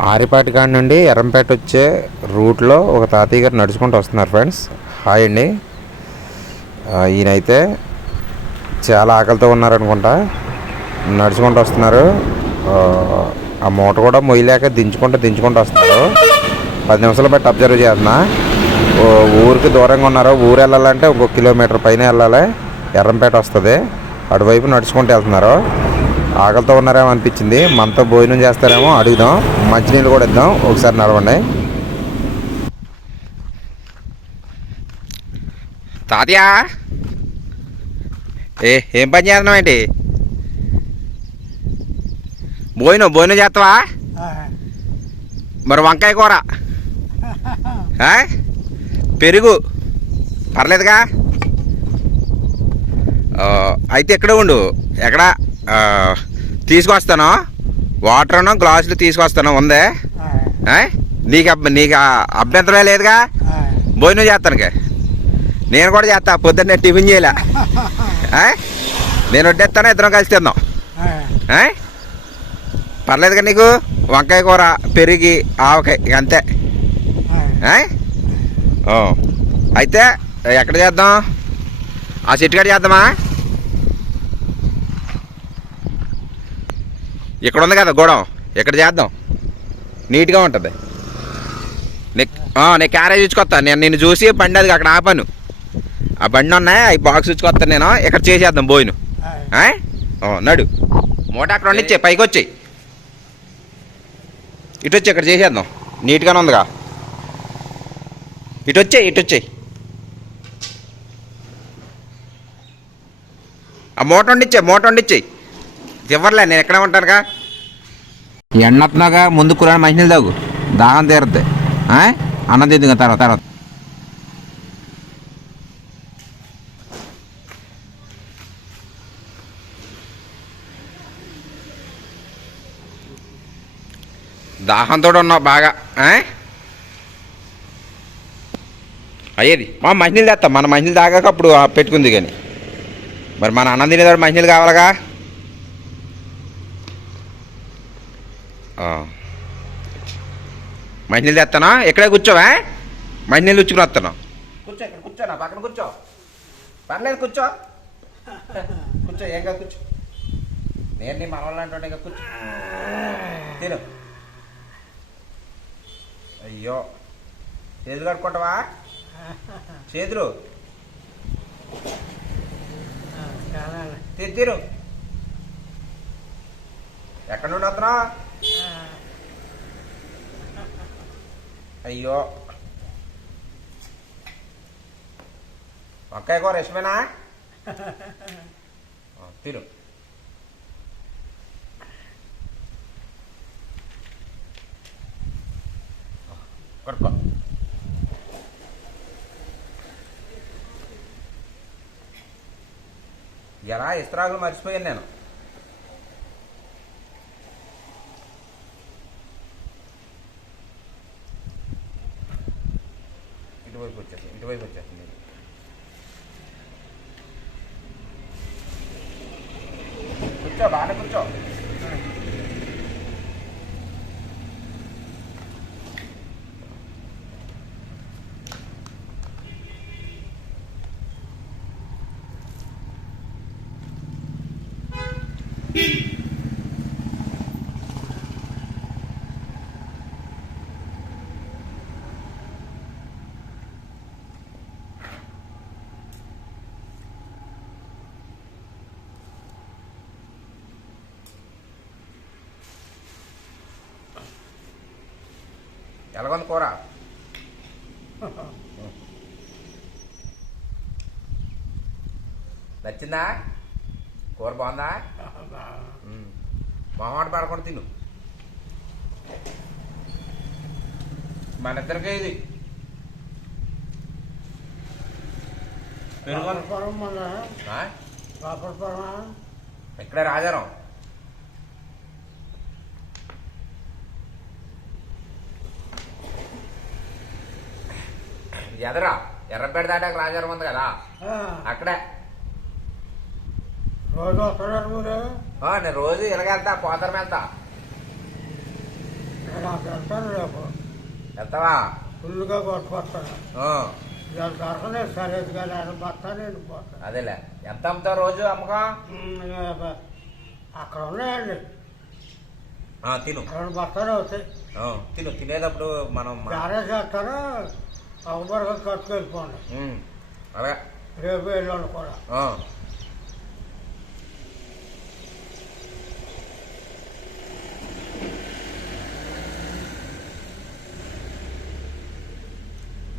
ఆరిపాటి కాడి నుండి ఎర్రంపేట వచ్చే రూట్లో ఒక తాతయ్య గారు నడుచుకుంటూ వస్తున్నారు ఫ్రెండ్స్. హాయ్ అండి. ఈయనైతే చాలా ఆకలితో ఉన్నారనుకుంటా. నడుచుకుంటూ వస్తున్నారు. ఆ, మూట కూడా మొయ్యలేక దించుకుంటూ దించుకుంటూ వస్తున్నారు. పది నిమిషాలు బట్టి అబ్జర్వ్ చేస్తున్నా. ఊరికి దూరంగా ఉన్నారు? ఊరు వెళ్ళాలంటే ఇంకో కిలోమీటర్ పైన వెళ్ళాలి. ఎర్రంపేట వస్తుంది. అటువైపు నడుచుకుంటూ వెళ్తున్నారు. ఆకలితో ఉన్నారేమో అనిపించింది. మనతో భోజనం చేస్తారేమో అడుగుదాం. మంచినీళ్ళు కూడా ఇద్దాం. ఒకసారి నడవండి. తాతయ్య! ఏ ఏం పని చేస్తున్నావు ఏంటి? భోజనం భోజనం చేస్తావా? మరి వంకాయ కూర? పెరుగు? పర్లేదుగా? ఆ, అయితే ఎక్కడ ఉండు? ఎక్కడ? ఆ, తీసుకొస్తాను? వాటర్ను గ్లాసులు తీసుకొస్తాను? ఉందే? నీకు అబ్బ- నీకు ఆ అభ్యంతరం లేదుగా? భోజనం చేస్తానుకే. నేను కూడా చేస్తా పొద్దున్నే టిఫిన్ చేయలే? నేను వడ్డేస్తాను ఇద్దరం కలిసి తిందాం. ఆ? పర్లేదుగా నీకు? వంకాయ కూర పెరిగి ఆవకాయ అంతే. అయితే ఎక్కడ చేద్దాం? ఆ చెట్టు కాడ చేద్దామా? ఇక్కడ ఉంది కదా గోడం. ఇక్కడ చేద్దాం. నీట్గా ఉంటుంది. నేను ఆ, క్యారేజ్ ఇచ్చుకొస్తాను నేను నిన్ను చూసి బండి అది అక్కడ ఆపాను. ఆ బండి ఉన్నాయి అవి బాక్స్ ఇచ్చుకొస్తాను నేను. ఇక్కడ చేసేద్దాం బోయిను. ఓ, నడు. మూట అక్కడ ఉండిచ్చే పైకి వచ్చాయి. ఇటు వచ్చి ఇక్కడ చేసేద్దాం. నీట్గానే ఉందిగా. ఇటు వచ్చాయి ఇటు వచ్చాయి. ఆ మూట వండిచ్చే మూట వండిచ్చేయి ఇవ్వర్లే నేను ఎక్కడ ఉంటానుగా? ఎన్నొస్తున్నాగా ముందు కూర మంచినీళ్ళు తాగు. దాహం తీరుద్ది? అన్నం తింది తర్వాత తర్వాత. దాహంతో ఉన్నావు బాగా? అయ్యేది మా మంచినీళ్ళు తెస్తాం మన మంచినీళ్ళు తాగాక అప్పుడు పెట్టుకుంది కానీ. మరి మన అన్నం తినేదాడు మంచినీళ్ళు కావాలగా? మంచినీళ్ళు తెస్తానా ఇక్కడే కూర్చోవా? మంచినీళ్ళు వచ్చుకుని వస్తాను కూర్చో ఇక్కడ కూర్చో నా పక్కన కూర్చో. పర్లేదు కూర్చో. కూర్చో ఏం కాదు కూర్చో. నేను నీ మనవాళ్ళు అంటుండే ఇక కూర్చో. తిను. అయ్యో. చేతులు కట్టుకుంటావా చేతులు. తిరు తిరు ఎక్కడ నుండి వస్తున్నావు అయ్యో. వంకాయ కూర ఇష్టమేనా తిరు తిను. ఎలా ఇస్త్రాగులు మర్చిపోయాను నేను? ఇటువైపు వచ్చేసి ఇటువైపు వచ్చేసి నేను కూర్చో బాగా కూర్చో ఎలాగొంది కూర? నచ్చిందా? కూర బాగుందా. మొహమాట పడకుండా తిను. మన ఇద్దరికే ఇది. పెరుగు ఆ? ఇక్కడే రాజారం. ఎదరా ఎర్రపేట దాటాక రాజారం ఉంది కదా? అక్కడే. రోజు నేను రోజు ఇలాగెళ్తా పోతరం వెళ్తా. వెళ్తావా? ఫుల్గా ఇలా దొరకలేదు సరేది కానీ బస్తాను వెళ్ళిపోతాను అదేలే. ఎంత అమ్ముతావు రోజు అమ్మకం? అక్కడ ఉన్నాయండి. తిను. రెండు బస్తాలు అవుతాయి. తిను. తినేటప్పుడు మనం చేస్తాను ఒకబరగా కట్టుకెళ్ళిపోండి. అలాగే. రేపు వెళ్ళాను కూడా.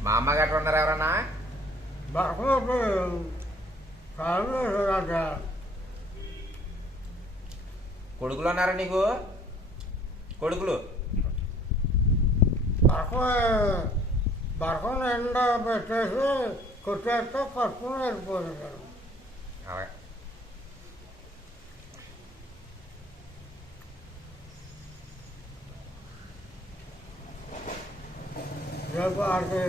మా అమ్మ గట్రా ఉన్నారు ఎవరన్నా? కొడుకులు ఉన్నారా నీకు? కొడుకులు? బరకం నిండా పెట్టేసి కొట్టేస్తే పట్టుకుని వెళ్ళిపోయింది అలాగే రేపు ఆడికి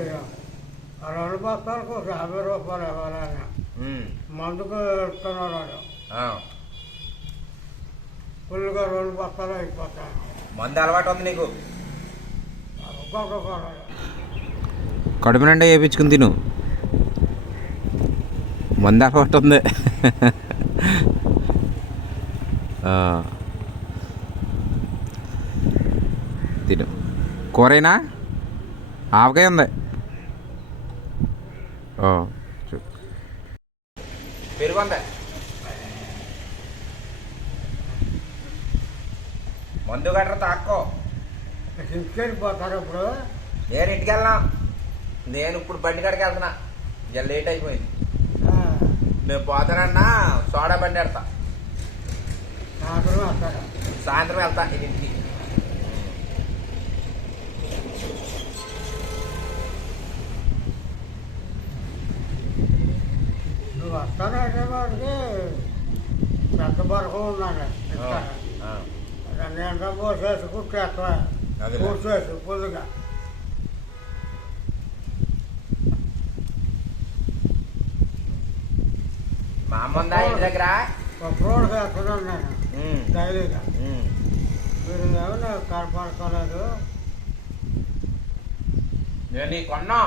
ఆ రెండు బస్తాలకు ఒక యాభై రూపాయలు ఇవ్వాలని ఉమ్, మందుకు. ఆ. ఫుల్గా రెండు బస్తాలు అయిపోతాయి. మందు అలవాటు ఉంది నీకు? ఒక్కొక్క కడుపు నిండా వేయించుకుని తిను. మందు ఉంది. తిను. కూరైనా? ఆవకాయ ఉంది. పెరుగుంది? మందు గట్రా తాక్కో. ఇంటికి వెళ్ళిపోతారు ఇప్పుడు? నేను ఇంటికి వెళ్ళినా నేను ఇప్పుడు బండి కాడికి వెళ్తున్నా. ఇక లేట్ అయిపోయింది. ఆ, నేను పోతానన్నా సోడా బండి పెడతా సాయంత్రం వస్తారు సాయంత్రం వెళ్తా ఇది ఇంటికి. నువ్వు వస్తానంటే వాడికి పెద్ద బరకు ఉన్నాడు ఆ, ఆ. రెండు గంటలు పోసేసి కుట్టేస్తా అదేలే. కూర్చేసి ఫుల్గా. ఉందా ఇంటి దగ్గర? నేను ఉమ్, డైలీగా ఉమ్. మీరు ఏమైనా కనపడుకోలేదు నేను నీ కొన్నా.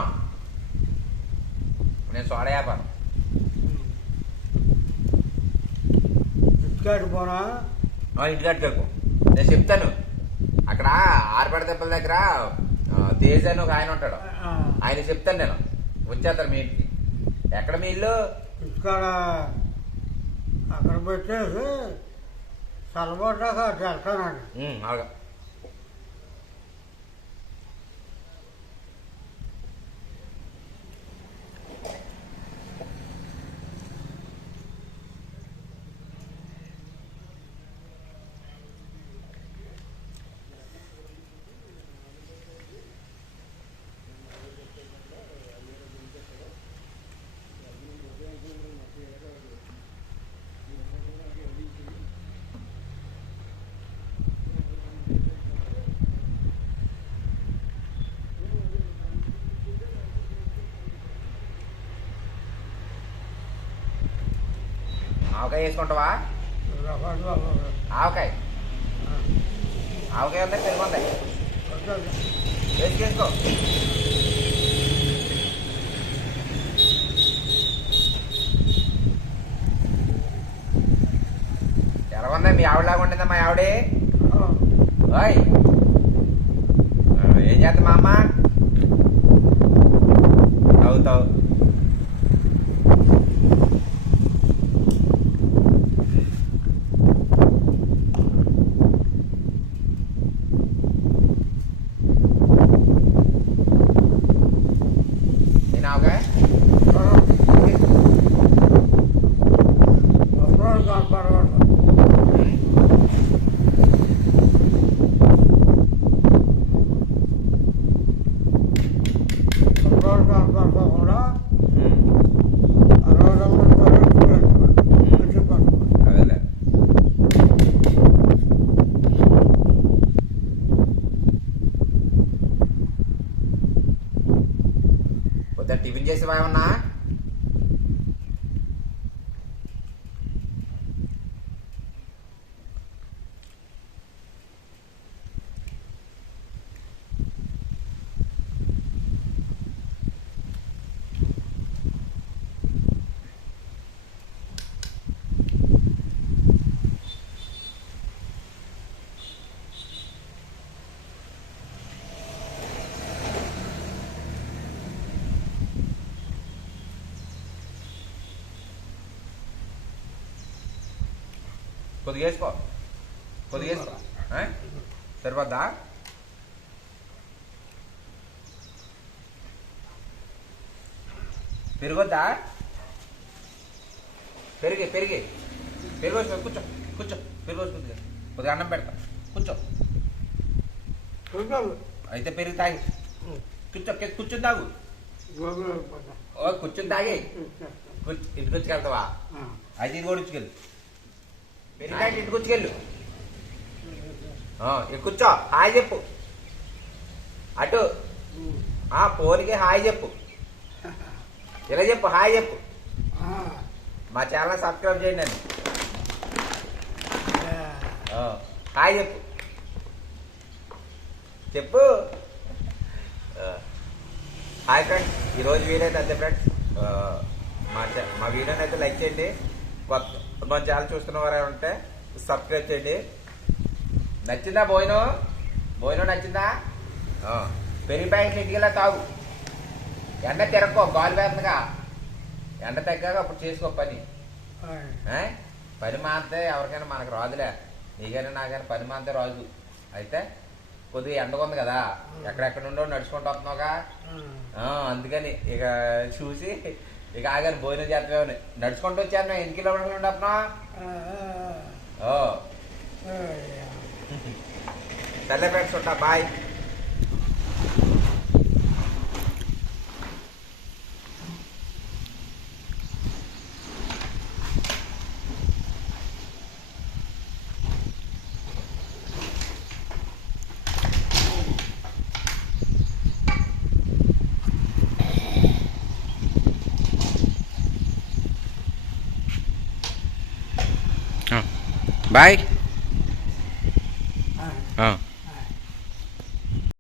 నేను సోడా వ్యాపారం. ఇటుకాడు పోనా? వెళ్ళిపో నేను చెప్తాను. అక్కడ ఆరుపేట దెబ్బల దగ్గర తేజ్ అని ఒక ఆయన ఉంటాడు. ఆయన చెప్తాను నేను. వచ్చేస్తాను మీ ఇంటికి. ఎక్కడ మీ ఇల్లు? ఇటుకాడ? అక్కడ పెట్టేసి చల్లబడ్డాక అటు వెళ్తానండి అలాగా. ఆవకాయ వేసుకుంటావా? ఆవకాయ. ఆవకాయ ఉంది? పెరుగు ఉంది? వేసి చేసుకో ఎలా ఉందా? మీ ఆవిడలాగా ఉండిందా మా ఆవిడే? ఓయ్. ఏం చేద్దాం మా అమ్మ? అవుతావు పొద్దున టిఫిన్ చేసేవా ఏమన్నా? కొద్దిగా వేసుకో. కొద్దిగా వేసుకో? సరిపోద్దా? పెరుగొద్దా? పెరిగి పెరిగి. పెరుగు కూర్చో కూర్చో. పెరుగు కొద్దిగా. కొద్దిగా అన్నం పెడతా. కూర్చో. అయితే పెరుగు తాగి. కూర్చో కూర్చుని తాగు. ఓ కూర్చుని తాగి. ఇంటికి వచ్చుకెళ్తావా అయితే ఇది కూడా వచ్చుకెళ్ళు ఇంటికి వచ్చుకెళ్ళు ఇక కూర్చో హాయ్ చెప్పు. అటు ఆ ఫోన్కి హాయ్ చెప్పు. ఇలా చెప్పు హాయ్ చెప్పు. మా ఛానల్ సబ్స్క్రైబ్ చేయండి అండి హాయ్ చెప్పు. చెప్పు. హాయ్ ఫ్రెండ్స్ ఈరోజు వీలైతే అంతే ఫ్రెండ్స్. మా మా వీడియోని అయితే లైక్ చేయండి. కొత్త మా ఛానల్ చూస్తున్న వారు ఉంటే సబ్స్క్రైబ్ చేయండి. నచ్చిందా భోజనం? భోజనం నచ్చిందా? పెరిగి ప్యాకెట్ ఇంటికెళ్ళా తాగు. ఎండ తిరక్కో గాలి వేస్తుందిగా. ఎండ తగ్గాక అప్పుడు చేసుకో పని? పని మాంతే ఎవరికైనా మనకు రాదులే. నీకైనా నాకైనా పని మాంతే రాదు. అయితే కొద్దిగా ఎండగా ఉంది కదా ఎక్కడెక్కడ నుండో నడుచుకుంటూ వస్తున్నావుగా. అందుకని ఇక చూసి ఇక ఆగాను భోజనం చేస్తామని. నడుచుకుంటూ వచ్చాను ఎన్ని కిలోమీటర్లు వస్తున్నావు ఓ. సర్లే ఫ్రెండ్స్ ఉంటా బాయ్. బాయ్